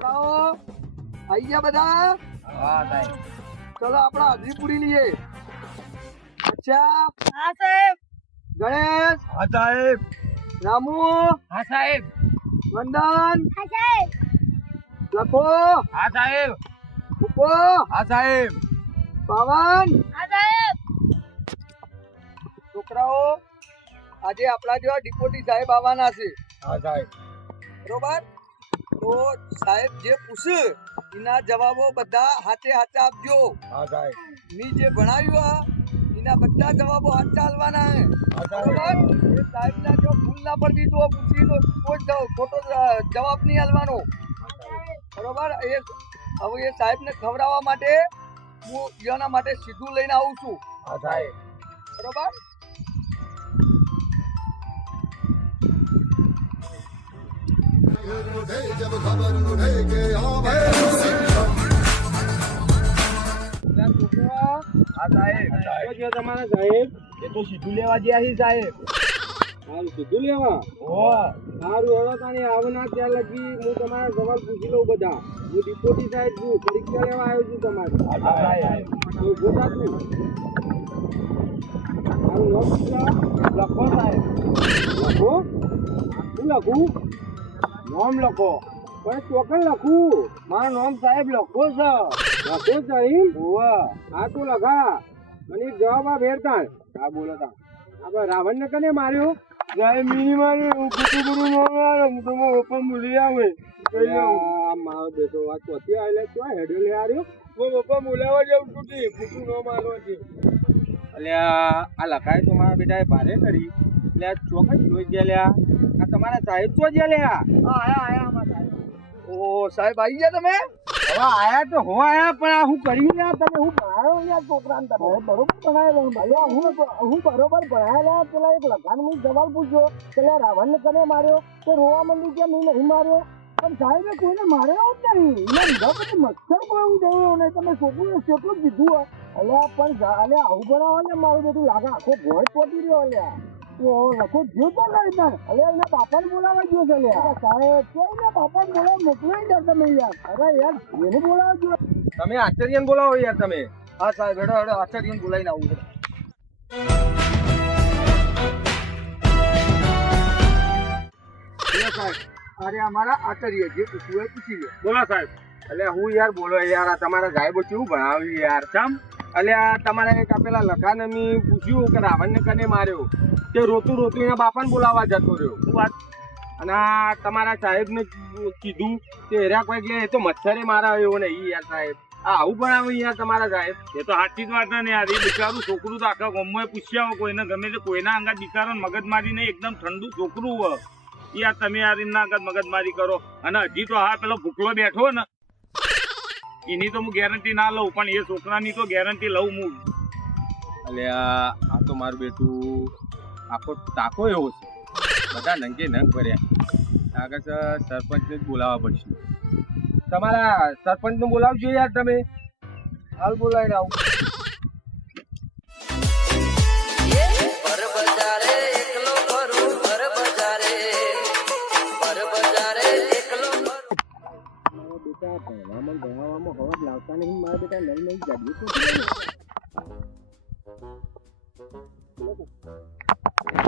છોકરાઓ આઈ ગયા બધા? હા સાહેબ. ચલો આપણે હાજરી પૂરી લઈએ. અચ્છા હા સાહેબ. ગણેશ, હા સાહેબ. રામુ, હા સાહેબ. વંદન, હા સાહેબ. લખો, હા સાહેબ. ઉકો, હા સાહેબ. પાવન. હા સાહેબ. છોકરાઓ આજે આપણા જેવા ડિપોટી સાહેબ આવવાના છે, હા સાહેબ. બરોબર? તો સાહેબ જે પૂછે એના જવાબો બધા હાથે હાથે આપજો. હા સાહેબ. મી જે ભણાવ્યું એના બધા જવાબો હાથે આલવાના હે. હા સાહેબ. બરોબર? એ સાહેબના જો ભૂલ ના પડતી તો પૂછીનો કોઈ ખોટો જવાબ નહીં આલવાનો. બરોબર? હવે એ સાહેબને ખવડાવવા માટે હું એના માટે સીધું લઈને આવું છું. હા સાહેબ. બરોબર? जब खबर उठे के છોકરા હા સાહેબ. શું છે તમારા સાહેબ? એ તો સીધું લેવા ગયા છે સાહેબ. હાલ સીધું લેવા. સારું હેડો તાણી આવના ત્યાં લગી હું તમારા સવાલ પૂછી લઉં બધા. હું ડિપોટી સાહેબ છું, પરીક્ષા લેવા આવ્યો છું તમારી. હા સાહેબ. ઉભો થા તું. મારું નામ શું છે? લખો સાહેબ. લખો? શું લખું? નામ લખો. પણ ચોકન લખું. મારું નામ સાહેબ લખો છે. લખો સાહેબ? ઓવા. હા તું લખા. મને એક જવાબ આ ફેરતા. હા બોલો તા. આપણે રાવણને કને માર્યો? સાહેબ મીની મારી હું કુટું કરું નામ યાર હું તો મારા પપ્પા મુલી આવે. મારો બેટો વાત ચોથી આવેલા છો હેડો લે આર્યો. મારા પપ્પા મુલાવા જવું કુટી કુટું નામ આલો છે. અલ્યા આ લખાય તો મારા બેટાએ ભારે કરી. એટલે આ ચોકન જોઈ ગયા લ્યા. આ તમારા સાહેબ તો જ્યાં લ્યા. ઓ સાહેબ આવી ગયા તમે? હવે આયા તો હો આયા પણ આ હું કરી રહ્યા તમે હું ભણાયો યાર છોકરાને તમે બરોબર ભણાયેલો હું બરોબર ભણાયેલા. પેલા એક લખાણ હું સવાલ પૂછ્યો પેલા રાવણને કને માર્યો તો રોવા માંડ્યું કે મેં નહીં માર્યો. પણ સાહેબે કોઈને માર્યો જ નહીં. એના લીધા પછી મચ્છર કોઈ દેવો નહીં. તમે છોકરીને કેટલું કીધું અલ્યા પણ અલ્યા આવું ભણાવો ને મારું બધું લાગે આખો ભોજ પહોંચી રહ્યો અલ્યા. લખો જ્યો તો લઈ પણ અલ્યા એના બાપાને બોલાવા ગયો છે અલ્યા. સાહેબ તો એના બાપાને બોલાવા મોકલાઈ દે તમે યાર. અરે યાર એને બોલાવા ગયો. તમે આચાર્યને બોલાવો યાર તમે. હા સાહેબ હેડો હેડો આચાર્યને બોલાવીને આવું છે. સાહેબ અરે અમારા આચાર્ય જે પૂછ્યું એ પૂછી લે. બોલો સાહેબ. એટલે હું યાર બોલો યાર આ તમારા સાહેબો કેવું ભણાવ્યું યાર. ચમ એટલે આ તમારે એક પેલા લખાને મેં પૂછ્યું કે રાવણને કને માર્યો તે રોતું રોતું એના બાપાને બોલાવવા જતો રહ્યો. શું વાત? અને આ તમારા સાહેબને કીધું કે હેરા કોઈ કે એ તો મચ્છરે મારા એવો નહીં યાર સાહેબ. આ આવું ભણાવ્યું યાર તમારા સાહેબ. એ તો સાચી જ વાત ને યાર. એ બિચારું છોકરું તો આખા ગામમાં પૂછ્યા હોય કોઈને ગમે તે કોઈના અંગાત બિચારો મગજમારી નહીં એકદમ ઠંડુ છોકરું હોય. યાર તમે યાર એમના અંગાત મગજમારી કરો અને હજી તો હા પેલો ભૂખલો બેઠો ને એની તો હું ગેરંટી ના લઉં પણ એ છોકરાની તો ગેરંટી લઉં હું. એટલે આ તો મારું બેટું આખો તાકો એવો છે. બધા નંગે નંગ ભર્યા. આગળ સરપંચને જ બોલાવવા પડશે. તમારા સરપંચને બોલાવજો યાર તમે. હાલ બોલાવીને આવું. બેટા ભણવામાં હવા લાવતા નહીં. મારા બેટા નવી નવી ગાડીઓ તો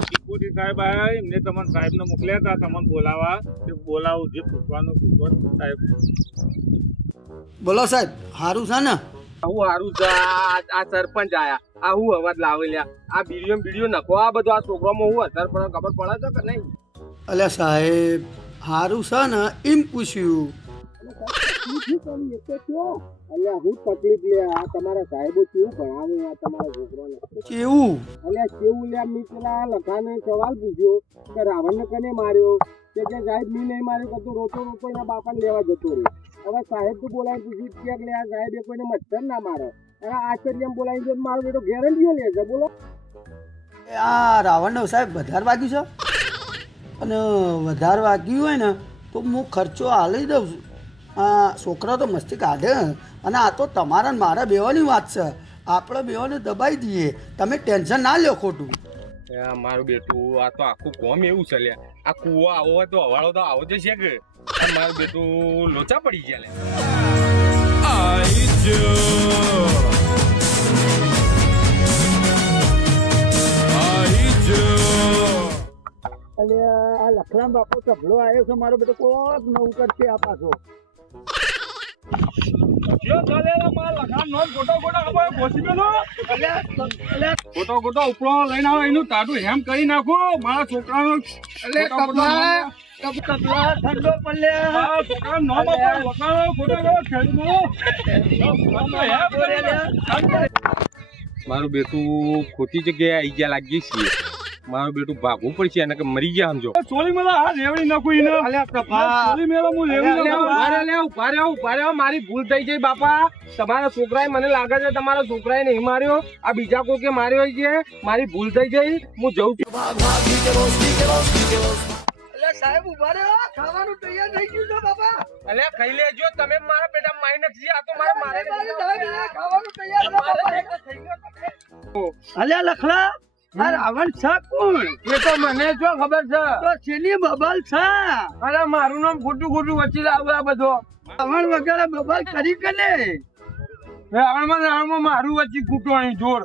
ડિપોટી સાહેબ આવ્યા એમને તમને સાહેબને મોકલ્યા હતા તમને બોલાવા તે બોલાવું જે પૂછવાનું પૂછો સાહેબ. બોલો સાહેબ સારું છે ને? હું હારું છે. આ સરપંચ આયા. આ હું અવાજ લાવે લ્યા. આ બીડીઓ નખો આ બધું આ છોકરામાં હું અસર પડે ખબર પડે છે કે નહીં? અલ્યા સાહેબ સારું છે ને એમ પૂછ્યું. અલ્યા હું તકલીફ લે આ તમારા સાહેબો કેવું ભણાવે આ તમારા છોકરાને. કેવું? અલ્યા કેવું લે મેં પેલા લખાને સવાલ પૂછ્યો કે રાવણને કને માર્યો કે જે સાહેબ મી નહીં માર્યો તો રોતો રોતો એના બાપાને લેવા જતો રહ્યો. હવે સાહેબ તો બોલાવી પૂછ્યું કે લે આ સાહેબ એ કોઈને મચ્છર ના મારે. અને આશ્ચર્ય બોલાવી મારો બેટો ગેરંટીઓ લે છે. બોલો આ રાવણને સાહેબ વધારે વાગ્યું છે અને વધારે વાગ્યું હોય ને તો હું ખર્ચો હાલી દઉં છું. આ છોકરા તો મસ્તી કાઢે અને આ તો તમારા ને મારા બેવાની વાત છે. આપણે બેવાને દબાઈ દઈએ. તમે ટેન્શન ના લ્યો ખોટું. મારું બેટું આ તો આખું કોમ એવું છે લ્યા. આ કૂવો આવો હોય તો હવાળો તો આવો જ છે કે મારું બેટું લોચા પડી ગયા લે. અલે આ લખરામ બાપુ સભલો આવ્યો છે મારો બેટો કોક નવું કરશે આ પાછો જો ચાલેલા માર લખાણ નો ગોટો ગોટો હવે ઘોસી મેલો. ગોટો ગોટો ઉપરો લઈને આવો એનું તાડું હેમ કરી નાખો મારા છોકરાનો. કપલા ઠંડો પડ્યા આ છોકરાનો નામ આપો વકાળો ગોટો ગોટો ખેડૂતો. મારું બેટું ખોટી જગ્યાએ આવી ગયા લાગી છીએ. મારું બેટું ભાગવું પડશે અને કે મરી ગયા સમજો. ચોલી મેલા હા લેવડી નાખું એને. ચોલી મેલા હું લેવડી નાખું. ઉભા રહ્યો મારી ભૂલ થઈ ગઈ બાપા. તમારા છોકરાએ મને લાગે છે તમારા છોકરાએ નહીં માર્યો, આ બીજા કોકે માર્યો છે. મારી ભૂલ થઈ ગઈ, હું જઉં છું. સાહેબ ઉભા રહ્યો ખાવાનું તૈયાર થઈ ગયું છે બાપા અલે ખાઈ લેજો તમે, મારા બેટા મારી નથી. આ તો મારે ખાવાનું તૈયાર અલ્યા લખલા આ રાવણ છે કોણ એ તો મને શું ખબર છે. તો શેની બબલ છે અરે મારું નામ ખોટું ખોટું વચ્ચે આવે આ બધો. રાવણ વગેરે બબલ કરી કે ને રાવણમાં મારું વચ્ચે ખૂટવાની જોર.